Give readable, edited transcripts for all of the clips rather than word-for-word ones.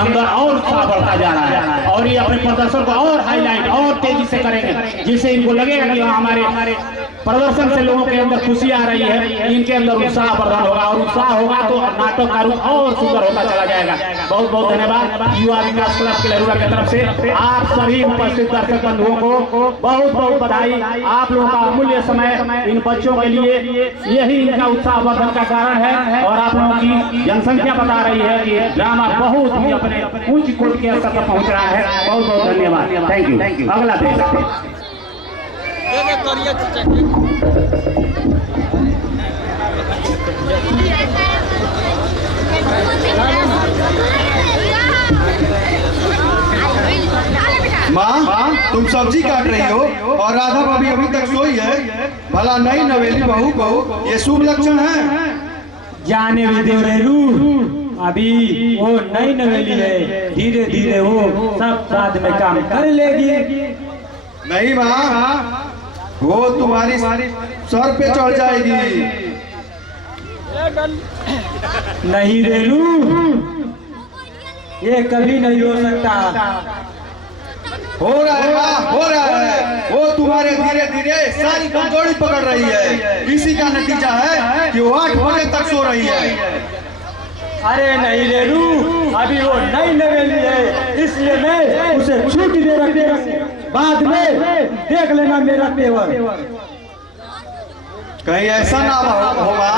अंदर और उत्साह बढ़ता जा रहा है और ये अपने प्रदर्शन को और हाईलाइट और तेजी से करेंगे, जिससे इनको लगेगा कि हमारे प्रदर्शन से लोगों के अंदर खुशी आ रही है, इनके अंदर उत्साह प्रदान होगा और उत्साह होगा तो नाटक का रूप और सुंदर होता चला जाएगा। बहुत बहुत धन्यवाद युवा विकास क्लब किलरुआ की तरफ से आप सभी उपस्थित दर्शक बंधुओं को बहुत बहुत बधाई। आप लोगों का अमूल्य समय इन बच्चों के लिए यही इनका उत्साहवर्धन का कारण है और आप लोगों की जनसंख्या बता रही है कि ड्रामा बहुत ही अपने उच्च कोटि के स्तर पर पहुंच रहा है। बहुत बहुत धन्यवाद। Thank you. अगला देख माँ, तुम सब्जी काट रही हो और राधा भाभी अभी तक सोई है। भला नई नवेली बहू को ये शुभ लक्षण है? जाने भी दो रेरू, अभी वो नई नवेली है, धीरे धीरे वो सब साथ में काम कर लेगी। नहीं माँ, वो तुम्हारी सर पे चढ़ जाएगी। नहीं रेरू, ये कभी नहीं हो सकता। हो रहा है माँ, हो रहा है। वो तुम्हारे धीरे धीरे सारी कमजोरी पकड़ रही है। इसी का नतीजा है कि वो 8 बजे तक सो रही है। अरे नहीं रेरू, अभी वो नई नवेली है, इसलिए मैं उसे छूट दे रखी हूँ। बाद में देख लेना मेरा तेवर। कहीं ऐसा ना होगा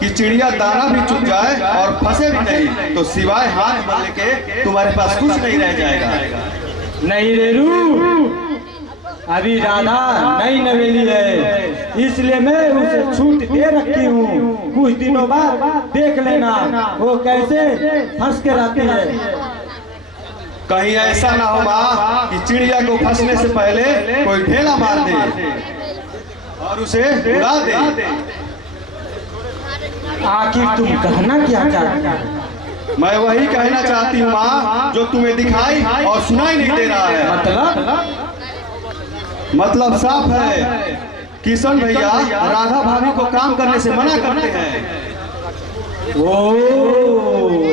कि चिड़िया दाना भी चुग जाए और फंसे भी नहीं, तो सिवाय हाथ मलने के तुम्हारे पास कुछ नहीं रह जाएगा। नहीं रेरू, अभी राधा नई नवेली है, इसलिए मैं उसे छूट दे रखी हूँ। कुछ दिनों बाद देख लेना वो कैसे फंस के रहती है। कहीं ऐसा ना हो माँ कि चिड़िया को फंसने से पहले कोई ढेला मार दे और उसे उड़ा दे। आखिर तुम कहना क्या चाहती हो? मैं वही कहना चाहती हूँ माँ जो तुम्हें दिखाई और सुनाई नहीं दे रहा है। मतलब साफ है, किशन भैया राधा भाभी को काम करने से मना करते हैं। ओ,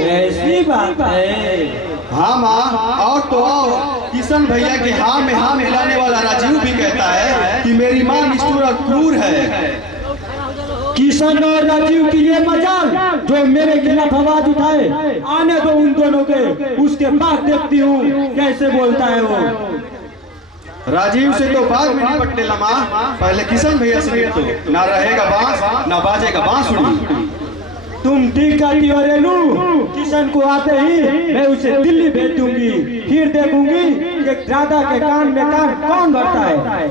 ऐसी बात है। हाँ माँ, और तो और किशन भैया के हाँ में हाँ मिलाने वाला राजीव भी कहता है कि मेरी माँ निष्ठुर और क्रूर है। किशन और राजीव की ये मजाल जो मेरे खिलाफ आवाज उठाए, आने दो उन दोनों के, उसके बाद देखती हूँ कैसे बोलता है वो। राजीव से तो बाद में निपट लेला माँ, पहले किशन भैया से निपटो। ना रहेगा बांस ना बाजेगा बांसुरी। तुम ठीक कहती हो रेनू, किशन को आते ही मैं उसे दिल्ली भेज दूंगी, फिर देखूंगी कि राधा के कान में कान कौन भरता है।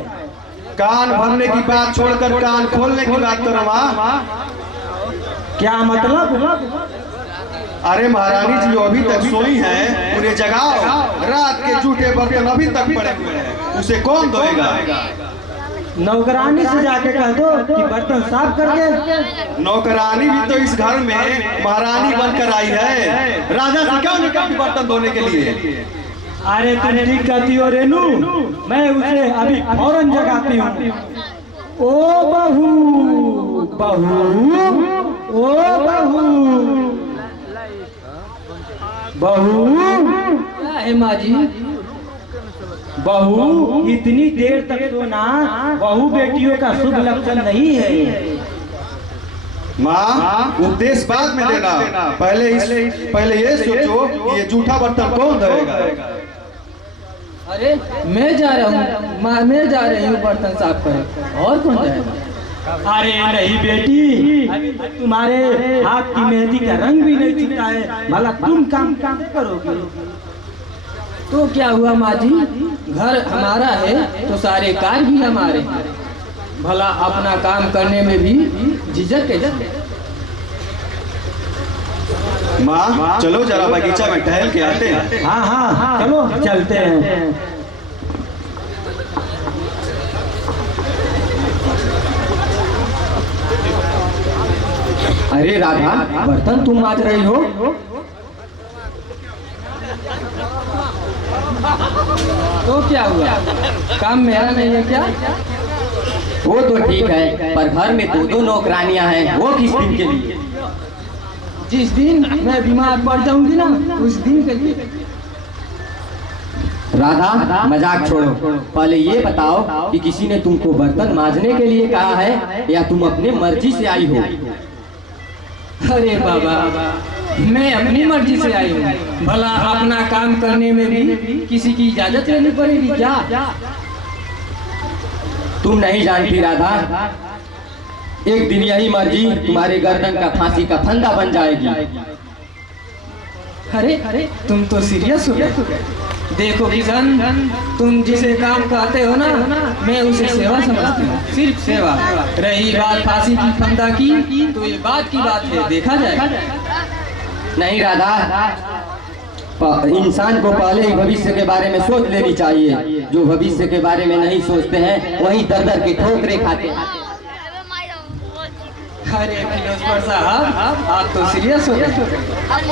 कान भरने की बात छोड़कर कान खोलने की बात करो माँ। क्या मतलब? अरे महारानी जी जो अभी तक सोई हैं, उन्हें जगाओ। रात के जूठे बर्तन अभी तक पड़े हुए हैं, उसे कौन धोएगा? नौकरानी से जाके कह दो कि बर्तन साफ करके। नौकरानी भी तो इस घर में महारानी बनकर आई है, राजा से क्यों निकली बर्तन धोने के लिए? अरे तुम ठीक कहती हो रेनू, मैं उसे अभी फौरन जगाती हूँ। ओ बहू, बहू, ओ बहू, बहू। क्या है माँ जी? बहू, इतनी देर तक तो ना बहू बेटियों का शुभ लक्षण नहीं है। माँ, उपदेश बाद में देना, पहले ये सोचो कि ये जूठा बर्तन कौन धोएगा? अरे मैं जा रहा हूँ माँ, मैं जा रही हूँ बर्तन साफ करें, और कौन जाएगा? अरे नहीं बेटी, अभी तक तुम्हारे हाथ की मेहंदी का रंग भी नहीं छूटा है, भला तुम काम करोगे? तो क्या हुआ माँ जी, घर हमारा है तो सारे कार्य भी हमारे हैं। भला अपना काम करने में भी झिझक कैसे? माँ चलो जरा बगीचा में टहल के आते हैं। हाँ हाँ चलो चलते हैं। अरे राधा, बर्तन तुम मांज रही हो? तो क्या हुआ, काम मेरा नहीं है क्या? वो तो ठीक है, पर घर में दो नौकरानियां हैं, वो किस दिन के लिए? जिस दिन मैं बीमार पड़ जाऊंगी ना, उस दिन के लिए। राधा मजाक छोड़ो, पहले ये बताओ कि किसी ने तुमको बर्तन मांजने के लिए कहा है या तुम अपने मर्जी से आई हो? अरे बाबा, मैं अपनी मर्जी से आई हूँ। भला अपना काम करने में भी किसी की इजाजत लेनी पड़ेगी क्या? तुम नहीं जानती राधा, एक दिन यही मर्जी तुम्हारे गर्दन का फांसी का फंदा बन जाएगी। अरे तुम तो सीरियस हो गए। देखो किशन, तुम जिसे काम कहते हो ना, मैं उसे सेवा समझती हूँ, सिर्फ सेवा। रही बात फांसी की फंदा की, तो ये बात की बात है, देखा जाएगा। नहीं राधा, इंसान को पहले ही भविष्य के बारे में सोच लेनी चाहिए। जो भविष्य के बारे में नहीं सोचते हैं वही दर दर के ठोकरे खाते हैं। अरे फिलोसफर साहब, आप तो सीरियस हो गए।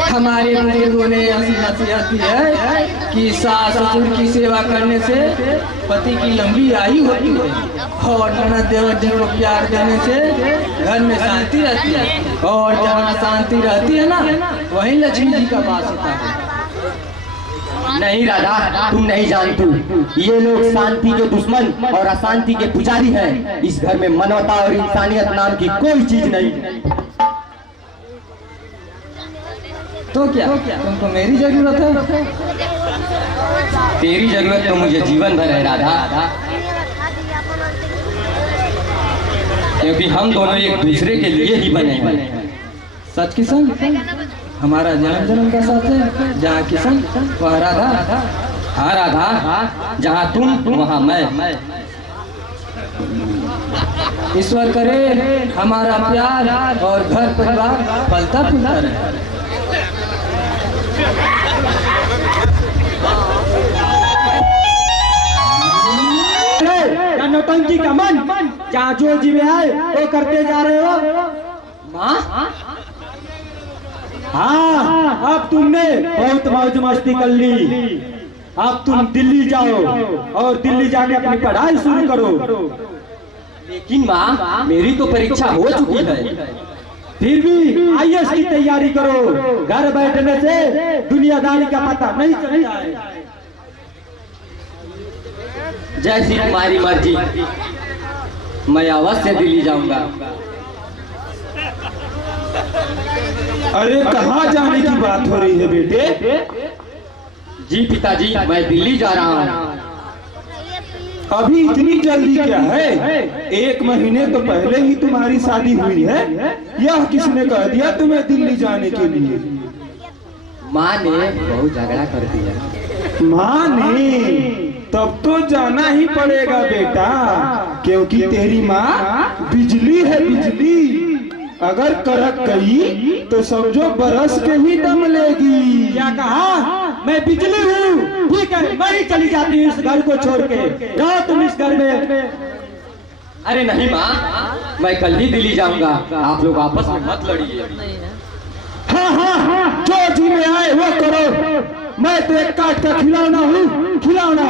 हमारे बुजुर्गों ने ऐसी नसीहत दी है कि सास ससुर की सेवा करने से पति की लंबी आयु होती है, और ननद देवर जी को प्यार देने से घर में शांति रहती है, और जहाँ शांति रहती है ना, वहीं लक्ष्मी जी का वास होता है। नहीं राधा, तुम नहीं जानती, ये लोग शांति के दुश्मन और अशांति के पुजारी हैं। इस घर में मानवता और इंसानियत नाम की कोई चीज नहीं। तो क्या तुमको मेरी जरूरत है? तेरी जरूरत तो मुझे जीवन भर है राधा, क्योंकि हम दोनों एक दूसरे के लिए ही बने हैं। सच किशन, हमारा जन्म जन्म का साथ है। जहाँ किशन वहाँ राधा। हाँ राधा, जहाँ तुम वहाँ मैं। ईश्वर करे हमारा प्यार और घर परिवार फलता फूलता रहे। नौटंकी का मन, जहाँ जो जी में आए वो करते जा रहे हो। माँ, हाँ, अब तुमने बहुत मौज मस्ती कर ली। अब तुम दिल्ली जाओ और दिल्ली जाके अपनी पढ़ाई शुरू करो। लेकिन माँ, मेरी तो परीक्षा हो चुकी है। फिर भी आईएएस की तैयारी करो। घर बैठने से दुनियादारी का पता नहीं चलता है। जैसी तुम्हारी मर्जी, मैं अवश्य दिल्ली जाऊंगा। अरे कहाँ जाने की बात हो रही है बेटे? जी पिताजी, मैं दिल्ली जा रहा हूँ। अभी इतनी जल्दी क्या है? 1 महीने तो पहले ही तुम्हारी शादी हुई है। यह किसने कह दिया तुम्हें दिल्ली जाने के लिए? माँ ने बहुत झगड़ा कर दिया। माँ ने? तब तो जाना ही पड़ेगा बेटा, क्योंकि तेरी माँ बिजली है, बिजली। अगर कड़क गई तो समझो बरस के ही दम लेगी। क्या कहा? मैं बिजली हूँ। ठीक है, मैं ही चली जाती हूँ इस घर को छोड़ के। जाओ तुम इस घर में। अरे नहीं माँ, मैं कल ही दिल्ली जाऊंगा। आप लोग आपस में मत लड़िए। हाँ हाँ हाँ, जो जी में आए वो करो। मैं तो एक काट का खिलौना हूँ, खिलौना।